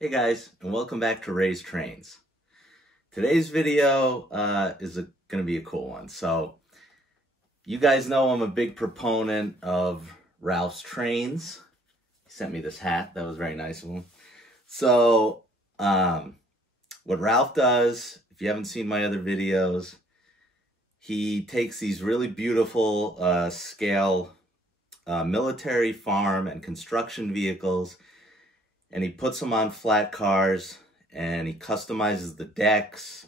Hey guys, and welcome back to Ray's Trains. Today's video is going to be a cool one. So, you guys know I'm a big proponent of Ralph's Trains. He sent me this hat. That was very nice of him. So, what Ralph does, if you haven't seen my other videos, he takes these really beautiful scale military, farm, and construction vehicles, and he puts them on flat cars, and he customizes the decks.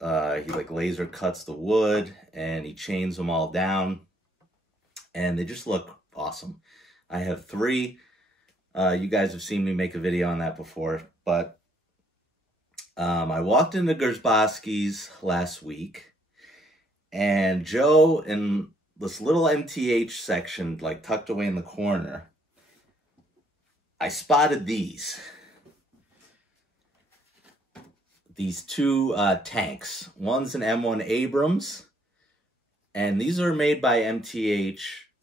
He like laser cuts the wood, and he chains them all down, and they just look awesome. I have three. You guys have seen me make a video on that before, but I walked into Gersbowski's last week, and Joe in this little MTH section, like tucked away in the corner, I spotted these two tanks. One's an M1 Abrams, and these are made by MTH,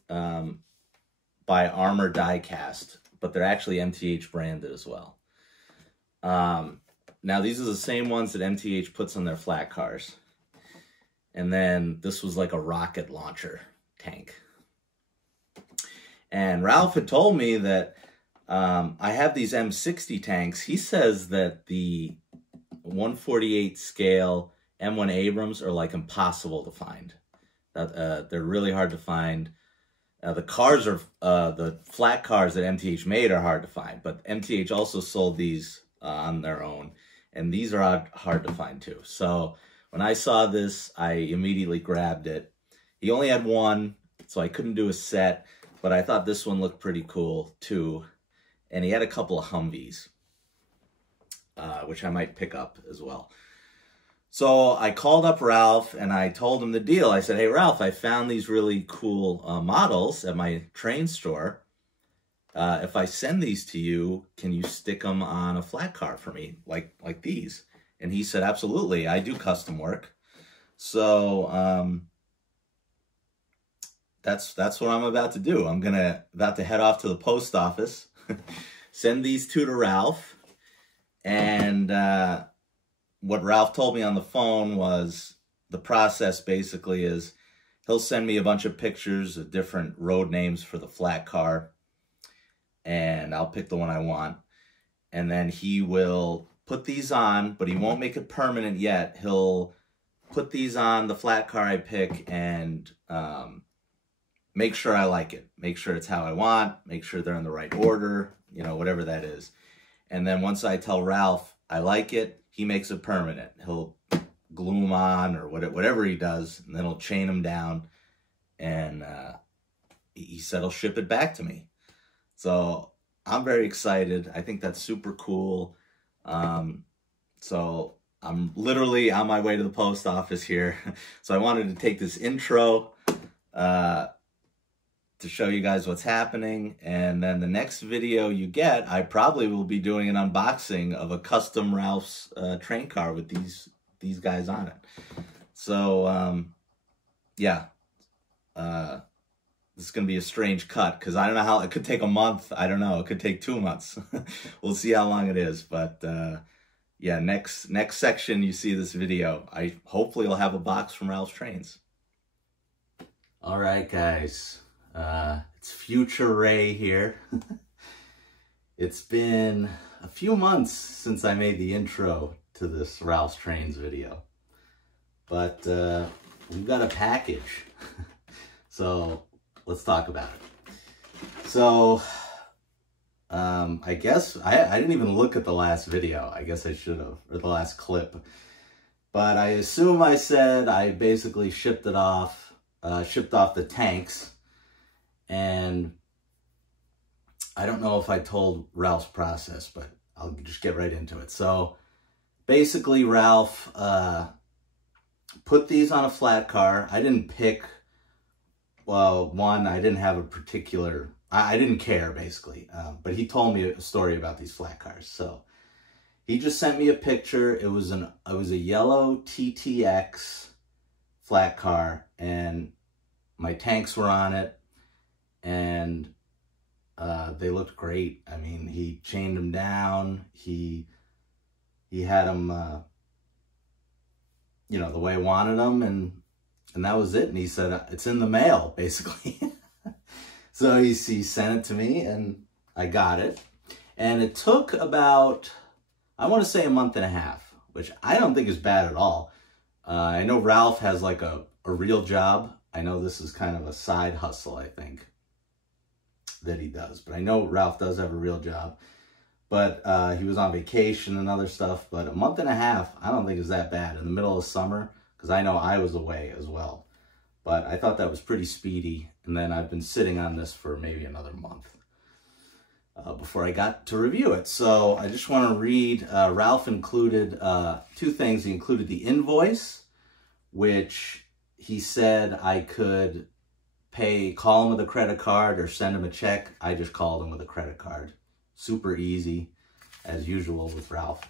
by Armor Diecast, but they're actually MTH branded as well. Now these are the same ones that MTH puts on their flat cars. And then this was like a rocket launcher tank. And Ralph had told me that I have these M60 tanks. He says that the 148 scale M1 Abrams are like impossible to find. They're really hard to find. The cars are, the flat cars that MTH made are hard to find, but MTH also sold these on their own, and these are hard to find too. So when I saw this, I immediately grabbed it. He only had one, so I couldn't do a set, but I thought this one looked pretty cool too. And he had a couple of Humvees, which I might pick up as well. So I called up Ralph and I told him the deal. I said, hey, Ralph, I found these really cool models at my train store. If I send these to you, can you stick them on a flat car for me, like these? And he said, absolutely, I do custom work. So that's what I'm about to do. I'm about to head off to the post office, send these two to Ralph, and what Ralph told me on the phone was the process basically is he'll send me a bunch of pictures of different road names for the flat car, and I'll pick the one I want, and then he will put these on, but he won't make it permanent yet. He'll put these on the flat car I pick and make sure I like it, make sure it's how I want, make sure they're in the right order, you know, whatever that is. And then once I tell Ralph I like it, he makes it permanent. He'll glue them on or whatever he does, and then he'll chain them down, and he said he'll ship it back to me. So I'm very excited. I think that's super cool. So I'm literally on my way to the post office here. So I wanted to take this intro to show you guys what's happening, and then the next video you get, I probably will be doing an unboxing of a custom Ralph's train car with these guys on it. So yeah, this is gonna be a strange cut because I don't know how it could take a month. I don't know, it could take 2 months. We'll see how long it is, but yeah, next section you see this video, I hopefully will have a box from Ralph's Trains. All right, guys. It's Future Ray here. It's been a few months since I made the intro to this Ralph's Trains video, but we've got a package. So let's talk about it. So I guess I didn't even look at the last video. I guess I should have, or the last clip, but I assume I said I basically shipped off the tanks. And I don't know if I told Ralph's process, but I'll just get right into it. So basically Ralph put these on a flat car. I didn't pick, well, one, I didn't have a particular, I didn't care basically, but he told me a story about these flat cars. So he just sent me a picture. It was a yellow TTX flat car, and my tanks were on it. And They looked great. I mean, he chained them down. He had them, you know, the way I wanted them, and that was it. And he said, it's in the mail, basically. So he sent it to me, and I got it. And it took about, I want to say, a month and a half, which I don't think is bad at all. I know Ralph has like a real job. I know this is kind of a side hustle, I think, that he does. But I know Ralph does have a real job. But he was on vacation and other stuff. But a month and a half, I don't think is that bad in the middle of summer, because I know I was away as well. But I thought that was pretty speedy. And then I've been sitting on this for maybe another month before I got to review it. So I just want to read, Ralph included two things. He included the invoice, which he said I could call him with a credit card or send him a check. I just called him with a credit card. Super easy, as usual with Ralph.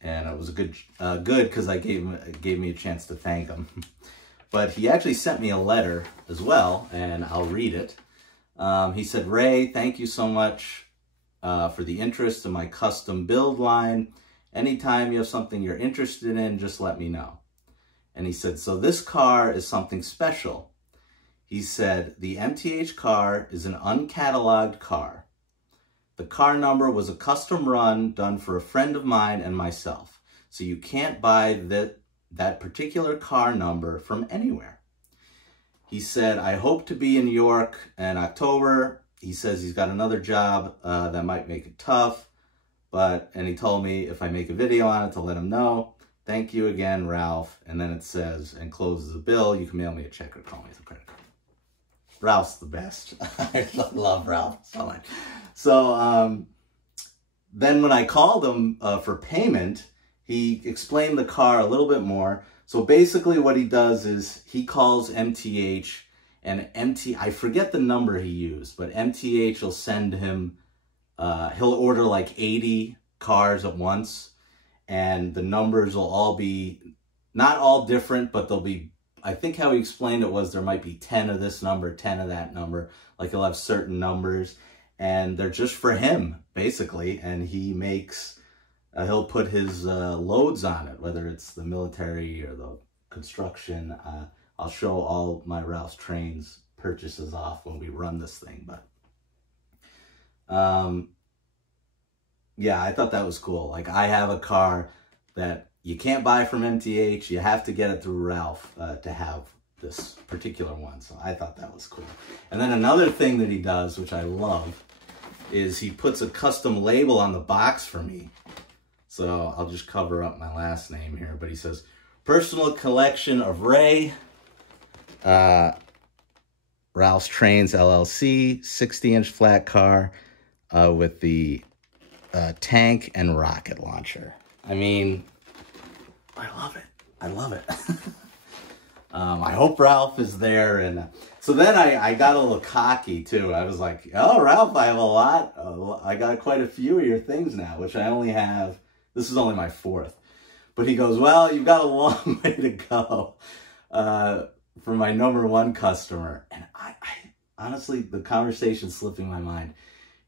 And it was a good because I gave me a chance to thank him. But he actually sent me a letter as well, and I'll read it. He said, Ray, thank you so much for the interest in my custom build line. Anytime you have something you're interested in, just let me know. And he said, so this car is something special. He said, the MTH car is an uncatalogued car. The car number was a custom run done for a friend of mine and myself. So you can't buy that particular car number from anywhere. He said, I hope to be in New York in October. He says he's got another job that might make it tough. And he told me if I make a video on it to let him know. Thank you again, Ralph. And then it says, and closes the bill. You can mail me a check or call me with a credit card. Ralph's the best. I love Ralph so much. So then when I called him for payment, he explained the car a little bit more. So basically what he does is he calls MTH, and I forget the number he used, but MTH will send him, he'll order like 80 cars at once, and the numbers will all be, not all different, but they'll be, I think how he explained it was there might be 10 of this number, 10 of that number, like he'll have certain numbers, and they're just for him, basically, and he makes, he'll put his loads on it, whether it's the military or the construction. I'll show all my Ralph's Trains purchases off when we run this thing, but yeah, I thought that was cool. Like, I have a car that you can't buy from MTH. You have to get it through Ralph to have this particular one. So I thought that was cool. And then another thing that he does, which I love, is he puts a custom label on the box for me. So I'll just cover up my last name here. But he says, personal collection of Ray, Ralph's Trains LLC, 60-inch flat car with the tank and rocket launcher. I mean, I love it. I love it. I hope Ralph is there. And so then I got a little cocky too. I was like, oh, Ralph, I have a lot. I got quite a few of your things now, which I only have. This is only my 4th. But he goes, well, you've got a long way to go for my #1 customer. And I honestly, the conversation's slipping my mind.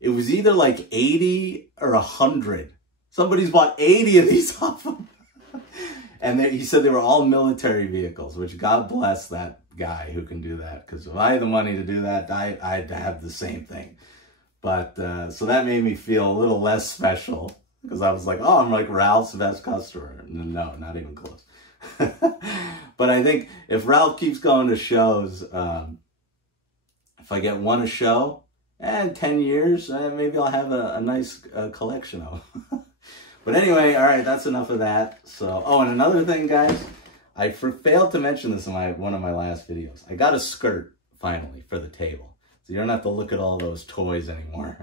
It was either like 80 or 100. Somebody's bought 80 of these off him. And he said they were all military vehicles, which God bless that guy who can do that. Because if I had the money to do that, I'd have the same thing. But so that made me feel a little less special. Because I was like, oh, I'm like Ralph's best customer. No, not even close. But I think if Ralph keeps going to shows, if I get one a show, and 10 years, maybe I'll have a nice collection of them. But anyway, all right, that's enough of that. So, oh, and another thing, guys, I failed to mention this in one of my last videos. I got a skirt, finally, for the table. So you don't have to look at all those toys anymore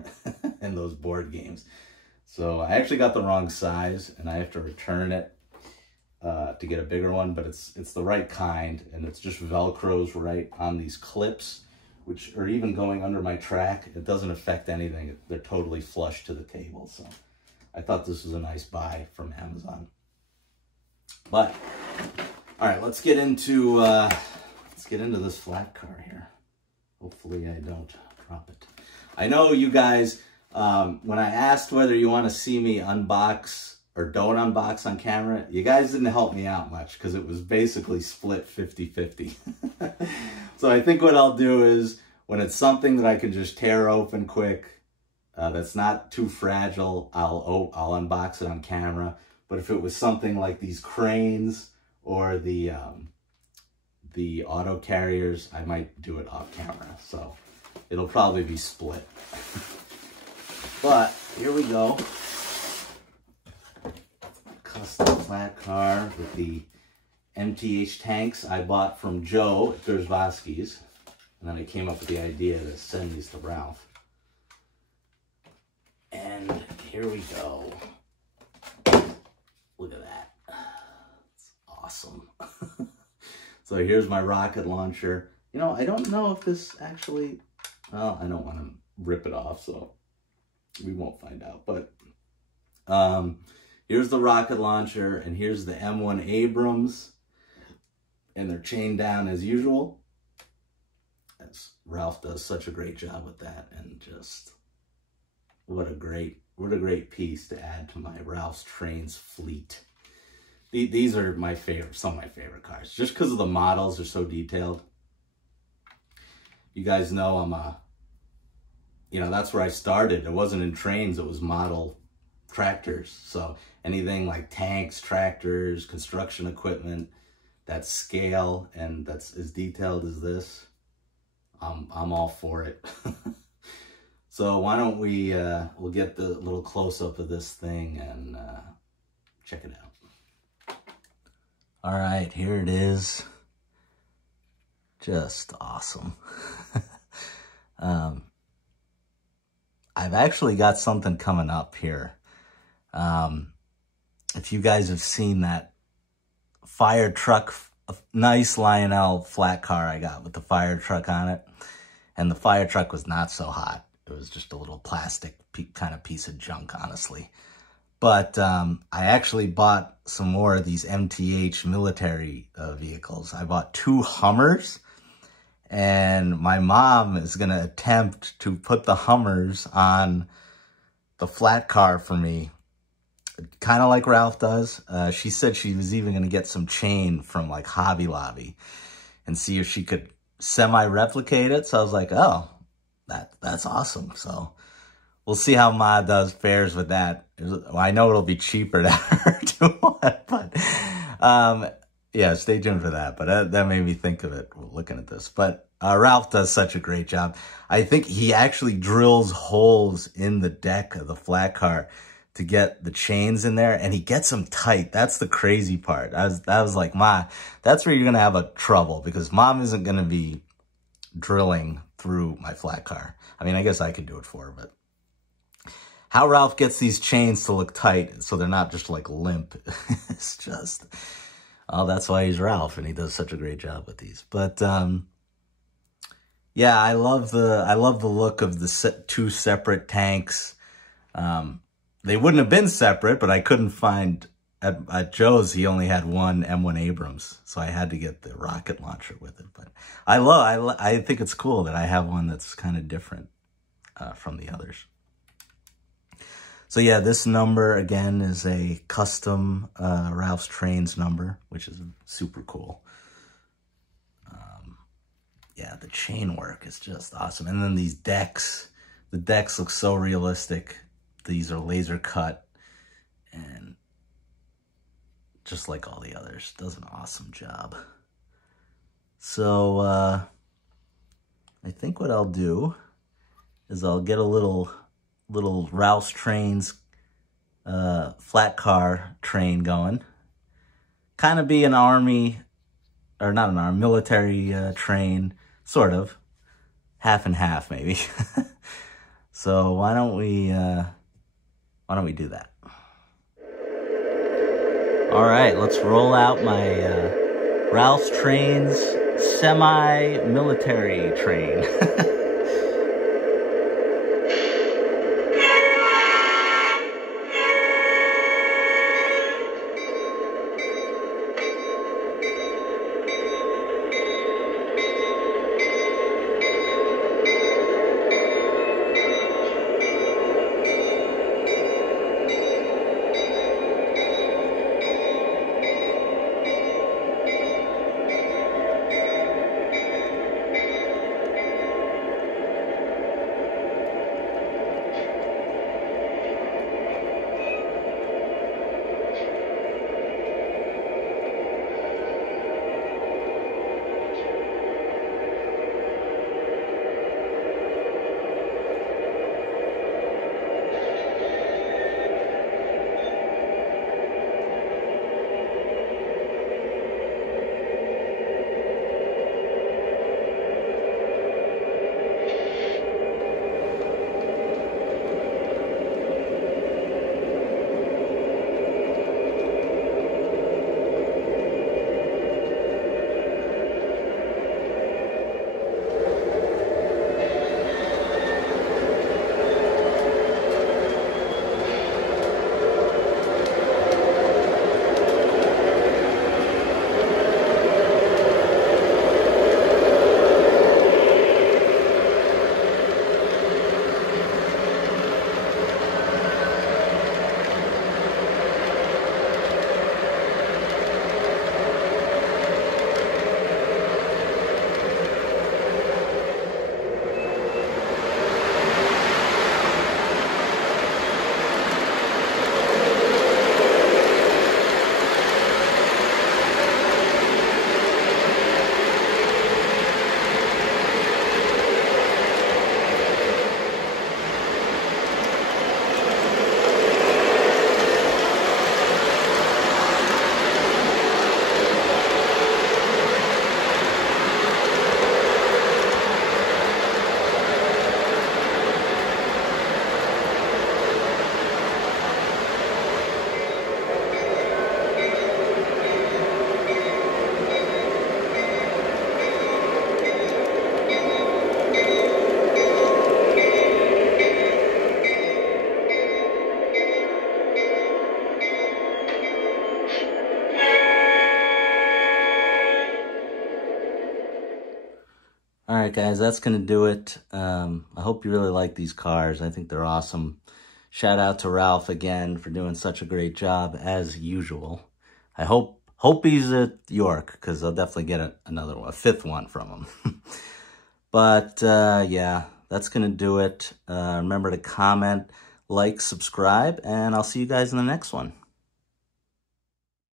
and those board games. So I actually got the wrong size, and I have to return it to get a bigger one, but it's the right kind, and it's just Velcros right on these clips, which are even going under my track. It doesn't affect anything. They're totally flush to the table, so I thought this was a nice buy from Amazon. But all right, let's get into this flat car here. Hopefully I don't drop it. I know you guys, when I asked whether you want to see me unbox or don't unbox on camera, you guys didn't help me out much because it was basically split 50-50. So I think what I'll do is, when it's something that I can just tear open quick, that's not too fragile, I'll unbox it on camera. But if it was something like these cranes or the auto carriers, I might do it off camera. So it'll probably be split. But here we go. Custom flat car with the MTH tanks I bought from Joe at Derzbowski's. And then I came up with the idea to send these to Ralph. And here we go. Look at that. It's awesome. So here's my rocket launcher. You know, I don't know if this actually, well, I don't want to rip it off, so we won't find out. But here's the rocket launcher, and here's the M1 Abrams. And they're chained down as usual. Ralph does such a great job with that, and just what a great piece to add to my Ralph's Trains fleet. These are my favorite, some of my favorite cars, just because of the models are so detailed. You guys know I'm that's where I started. It wasn't in trains, it was model tractors. So anything like tanks, tractors, construction equipment, that scale and that's as detailed as this, I'm all for it. So why don't we, we'll get the little close-up of this thing and check it out. All right, here it is. Just awesome. I've actually got something coming up here. If you guys have seen that fire truck, nice Lionel flat car I got with the fire truck on it, and the fire truck was not so hot. It was just a little plastic kind of piece of junk, honestly. But I actually bought some more of these MTH military vehicles. I bought 2 Hummers, and my mom is going to attempt to put the Hummers on the flat car for me, kind of like Ralph does. She said she was even going to get some chain from like Hobby Lobby and see if she could semi-replicate it. So I was like, oh, that's awesome. So we'll see how Ma fares with that. I know it'll be cheaper to her to one, but yeah, stay tuned for that. But that made me think of it looking at this. But Ralph does such a great job. I think he actually drills holes in the deck of the flat car to get the chains in there, and he gets them tight. That's the crazy part. I was like, Ma, that's where you're gonna have a trouble, because Mom isn't gonna be drilling through my flat car. I mean, I guess I could do it for her, but how Ralph gets these chains to look tight so they're not just like limp, it's just, oh, that's why he's Ralph, and he does such a great job with these. But yeah, I love the look of the 2 separate tanks. They wouldn't have been separate, but I couldn't find, at Joe's, he only had 1 M1 Abrams, so I had to get the rocket launcher with it. But I think it's cool that I have one that's kind of different from the others. So yeah, this number, again, is a custom Ralph's Trains number, which is super cool. Yeah, the chain work is just awesome. And then these decks, the decks look so realistic. These are laser cut, and just like all the others, does an awesome job. So I think what I'll do is I'll get a little Ralph's Trains flat car train going. Kind of be an army, or not an army, military train, sort of. Half and half, maybe. So why don't we do that? All right, let's roll out my Ralph's Trains semi-military train. All right, guys, that's going to do it. I hope you really like these cars. I think they're awesome. Shout out to Ralph again for doing such a great job, as usual. I hope he's at York, because I'll definitely get another one, a fifth one from him. But, yeah, that's going to do it. Remember to comment, like, subscribe, and I'll see you guys in the next one.